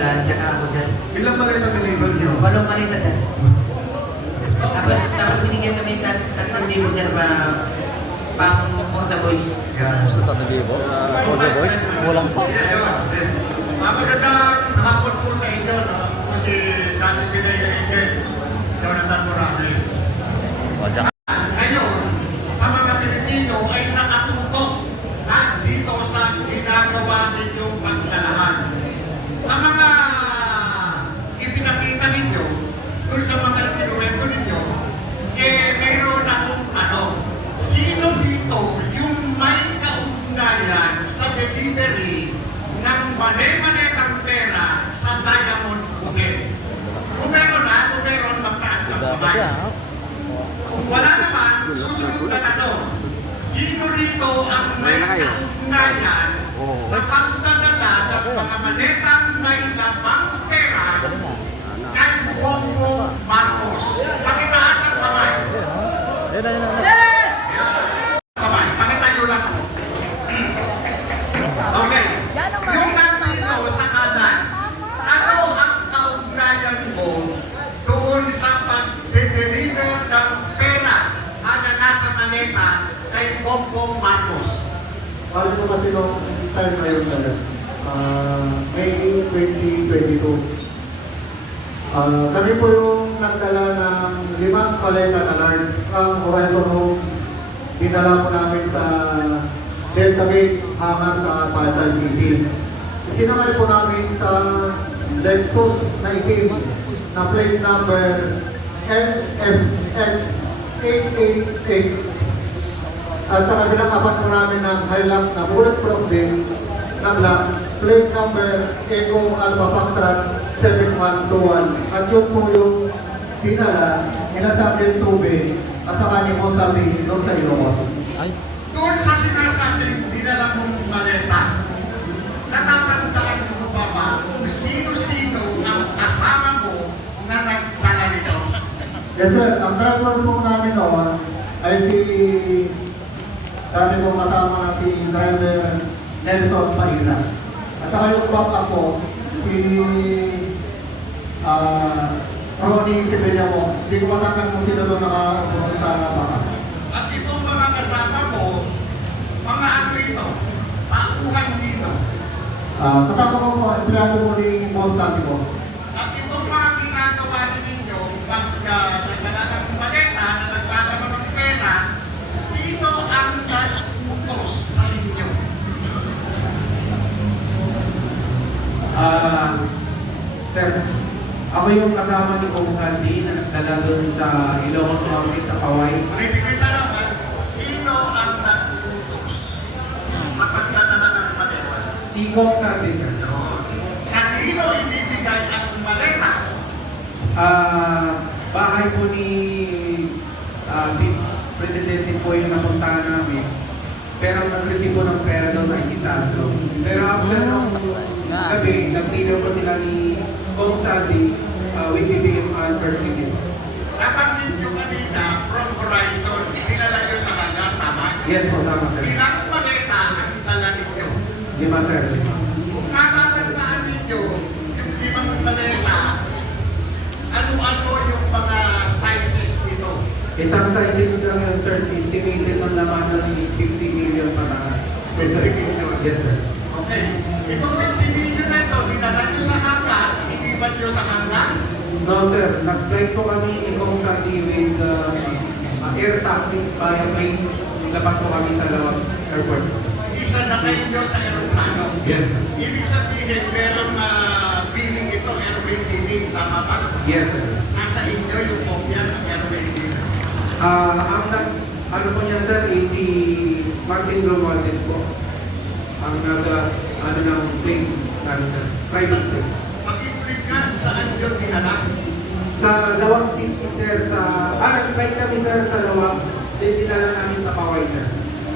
nag-tsaka ako, sir. Ilang malita binibag nyo? 8 malita, sir. Tapos binigyan kami ng 3,000, sir, pang for the boys. Yan. Sa 3,000? For the boys? Walang pa. Yes. Magandang hapon po sa inyo, no? Ako si Dati Pinay Angel, Jonathan Morales. Ngayon, sa mga Pilipino ay nakatutok dito sa ginagawa ninyong pagdalahan. Ang mga ipinakita ninyo, kung sa mga ikinuwento ninyo, mayroon akong tanong. Sino dito yung may kaugnayan sa delivery ng mali-malitang pera sa Diamond Bukid? Kung meron, magtaas ng kamay. Kung wala naman, susunod na tanong. Sino rito ang may kaugnayan sa pagdadala ng mga malitang may labang pera kay Bongbong Marcos? Pakitaas ang kamay. Kamay, pakitayo lang po. Okay. Yung nandito sa kanan, ano ang kaugnayan mo doon sa pag-deliver ng pera na nasa maleta kay Bongbong Marcos? Bali po kasi nung time na yun, May 2022. Kami po yung nagdala ng 5 paleta na large from Horizon Homes. Dinala po namin sa Delta Gate hanggang sa Pasay City. Isinakay po namin sa Lexus na itim na plate number LFX 8886. At sa kabilang apat po namin ng Hilux na bulletproof din na black, plate number Eco Alpha Foxtrot 7121. At yun po yung dinala nila sa akin tubig at saka ni Mosati doon sa Ilocos. Doon sa sinasabing dinala mong maleta, natatandaan mo ba kung sino-sino ang kasama mo na nagdala nito? Yes sir, ang driver po namin noon ay si dati po kasama na si driver Nelson Paira. At saka yung backup po, si Ronnie Sibelia po. Hindi ko matanggal kung sino doon nakaupo sa backup. At itong mga kasama mo, mga ano ito, tauhan dito. Kasama ko po, empleyado po ni Boss Tati po. At itong mga ginagawa ninyo, pag nagdala ng maleta na naglalaba ng pera, sino ang nag-utos sa inyo? Sir, ako yung kasama ni Kong Sandy na nagdala doon sa Ilocos Norte sa Paway. Politiko'y tanaman, sino ang nag-utos sa pagdadala ng maleta? Si Kong Sandy, sir. Kanino ibibigay ang maleta? Bahay po ni Presidente po yung napuntahan namin. Pero ang nag-receive po ng pera doon ay si Sandro. Pero after nung gabi, nag-deal po sila ni Kong Sandy, we bibigyan ang first weekend. Dapat ninyo kanina, from Horizon, ikinala nyo sa kanya, tama? Yes po, tama sir. Ilang maleta ang dala ninyo? 5 sir. Kung natatandaan ninyo, yung 5 maleta, ano-ano yung mga sizes nito? Isang sizes lang yun, sir. Estimated ng laman is 50 million pataas. 50 million? Yes, sir. Okay. Itong 50 million na ito, dinala nyo sa hanggan, iniwan nyo sa hanggan? No, sir. Nag-flight po kami ni Kong Sandy with air taxi via plane. Lapat po kami sa Lawag Airport. Isa na kayo nyo sa aeroplano? Yes, sir. Ibig sabihin, merong feeling ito, airway feeling, tama ba? Yes, sir. Nasa inyo yung kopya ng airway feeling. Ano po niya, sir, is si Martin Romualdez po. Ang ng plane namin, sir. Private plane. Makiulit ka, saan nyo dinala? Sa Lawag City, sir. Nag-flight kami, sir, sa Lawag. Then dinala namin sa Paway, sir.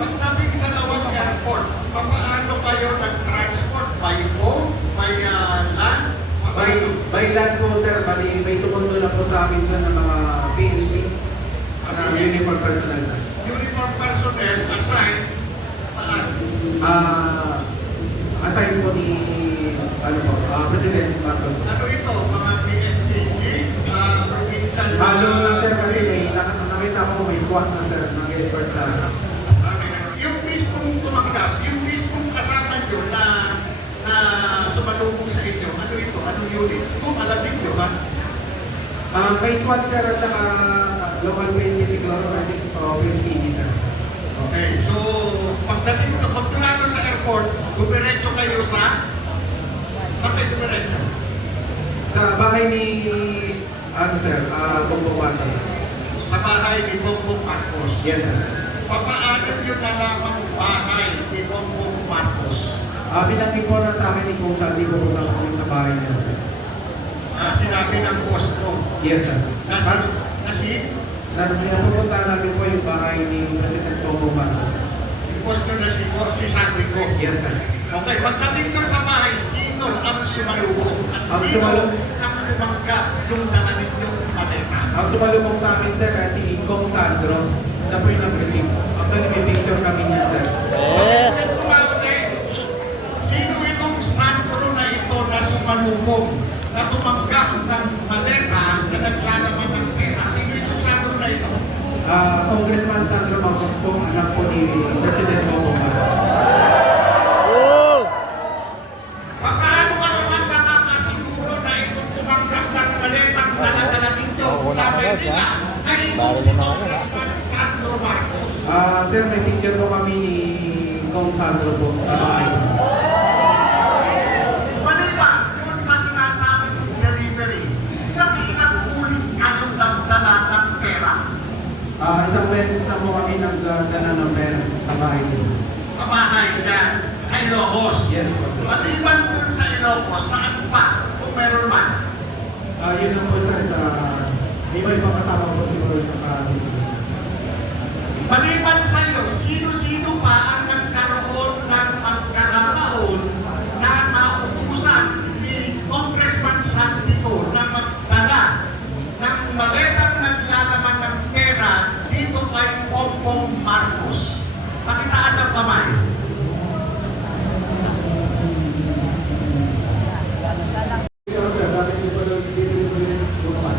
Pagdating sa Lawag Airport, paano kayo nag-transport? By boat? By land? By land po, sir. Bali, may sumundo na po sa amin doon ng mga PNP. Uniform personnel, sir. Uniform personnel assigned saan? assign po ni President Marcos po. Ano ito? Mga PSPG, provincial... Halo na sir kasi may nakita ko may SWAT na sir, nag-escort sa Yung mismong tumanggap, yung mismong kasama nyo na sumalubong sa inyo, ano ito? Anong unit? Kung alam ninyo ba? may SWAT sir at saka local PNP siguro o PSPG sir. Okay, so pagdating ko, pagtulado sa airport, dumiretso kayo sa... Bakit dumiretso? Sa bahay ni sir, Bongbong Marcos sir. Sa bahay ni Bongbong Marcos. Yes sir. Papaano nyo nalamang bahay ni Bongbong Marcos? Binanggit po na sa akin ni Kung Sandy ko punta kami sa bahay niya sir. Sinabi ng boss mo. Yes sir. Nasi, Napupunta namin po yung bahay ni President Bongbong Marcos sir. yung boss nyo si Sandy ko. Yes sir. Okay, pagdating doon sa bahay, sino ang sumalubong? Ang Sino sumalubong? ang lumangga yung dala ninyong maleta? Ang sumalubong sa amin sir si Kong Sandro na po yung nag-receive. Actually may picture kami niya sir. Yes! Sino itong Sandro na ito na sumalubong na tumanggap ng maleta na naglalaman ng pera? Sino itong Sandro na ito? Congressman Sandro Marcos po, anak po ni President Bongbong Marcos. Oh! Paano ka naman nakakasiguro na itong tumanggap ng maletang dala-dala ninyo? Tapay nila ay itong si Congressman Sandro Marcos. Sir, may picture po kami ni Kong Sandro po sa bahay. Maliban yun sa sinasabi ng delivery, ilang ulit kayong nagdala ng pera Isang beses na po kami nagdala ng pera sa bahay niya. sa bahay niya, sa Ilocos. Yes po sir. Maliban dun sa Ilocos, saan pa kung meron man? Yun lang po sir, may may kasama po siguro yung nakakita. Maliban sa iyo, sino-sino pa ang nagkaroon ng pagkakataon na mautusan ni Congressman Santico na magdala ng maletang naglalaman ng pera dito kay Bongbong Marcos? Pakitaas ang kamay. Pero sir, dati hindi pa daw dito naman.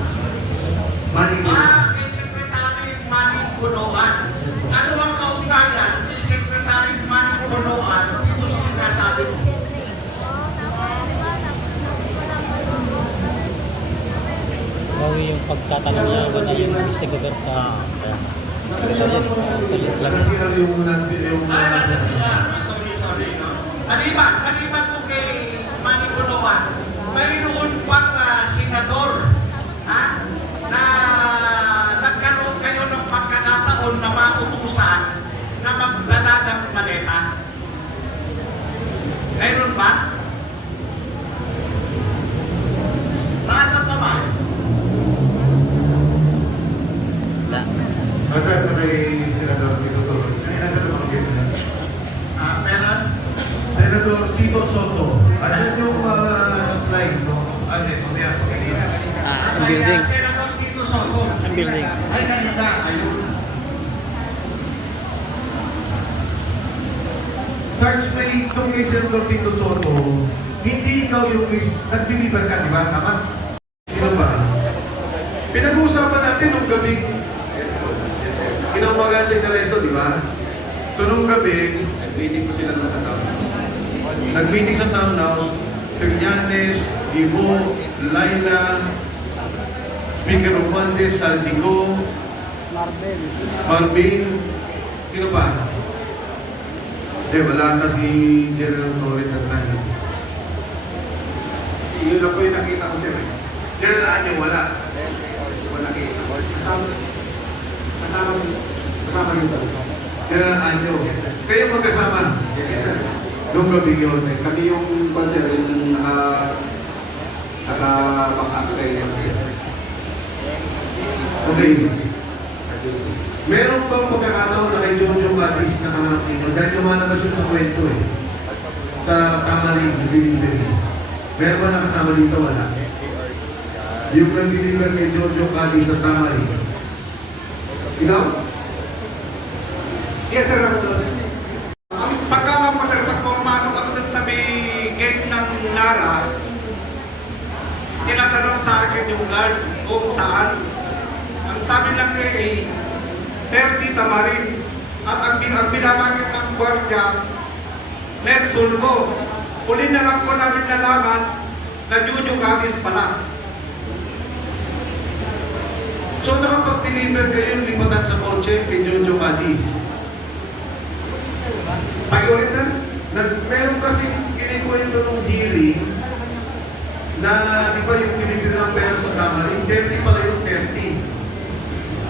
Kay Secretary Manny Bonoan. Ano ang kaugnayan kay Secretary Manny Bonoan dito sa sinasabi mo? Bawi yung pagtatanong niya ba na yung seguridad sa Nasira yung Nasa sila. Sorry, no? Maliban po kay Manny Bonoan, mayroon pang senador, na nagkaroon kayo ng pagkakataon na mautusan na magdala ng maleta. Mayroon ba? Taas ang kamay. Wala. Sir, sa may Senador Tito Soto. Kanina sa lumanggit na. Meron? Senador Tito Soto. Ano yung slide, no? Ano ito? Ang building. Senador Tito Soto. Ang building. Ay, kanina. Ayun. Search na itong kay Senador Tito Soto, hindi ikaw yung nag-deliver ka, di ba? Tama? Sino ba? Pinag-uusapan natin nung gabi, kinaumagaan sa Inaresto, di ba? So nung gabi, nag-meeting ko sila doon sa townhouse. Nag-meeting sa townhouse, Trillanes, Gibo, Laila, Speaker Romualdez, Saldico, Marvin, sino pa? Wala ata si General Torres at tayo. Yun lang po yung nakita ko sir. General Anyo, wala. Wala kayo. Kasama yun ba? General Anyo. Kayo magkasama. Yes sir. Nung gabi yun. Kami yung sir, yung naka-back-up kayo. Okay. Meron bang pagkakataon na kay Jojo Catis na kaharap ninyo? Dahil lumalabas yun sa kwento eh. Sa Tamarin, nag-deliver. Meron ba nakasama dito? Wala. Yung nag-deliver kay Jojo Catis sa Tamarin. Ikaw? Yes sir, ako doon. Pagkakam ko sir, pag pumapasok ako doon sa may yung guard kung saan. Ang sabi ng KA, 30 tamarin. At ang binabangit ng gwardiya, Nelson Go. Uli na lang po namin nalaman na Jojo Cadiz pala. So nakapag-deliver kayo lipatan sa kotse kay Jojo Cadiz. Pakiulit, sir? Meron kasi kinikwento nung hearing na di ba yung binibili ng pera sa Tamarin, 30 pala yung 30.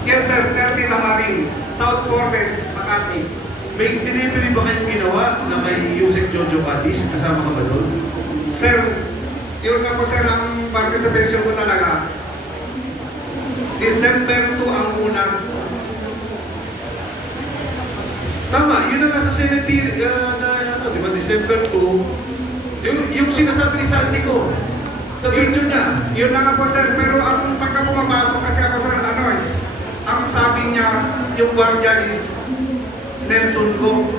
Yes, sir. 30 tamarin. South Forbes, Makati. May delivery ba kayong ginawa na kay Yusek Jojo Cadiz? Kasama ka ba doon? Sir, yun nga po, sir, ang participation ko talaga. December 2 ang unang. Tama, yun ang nasa Senate di ba, December 2, yung sinasabi ni Sandy ko, sa video niya. Yun na nga po, sir. Pero ang pagka pumapasok kasi ako, sir, ang sabi niya, yung guardia is Nelson Go.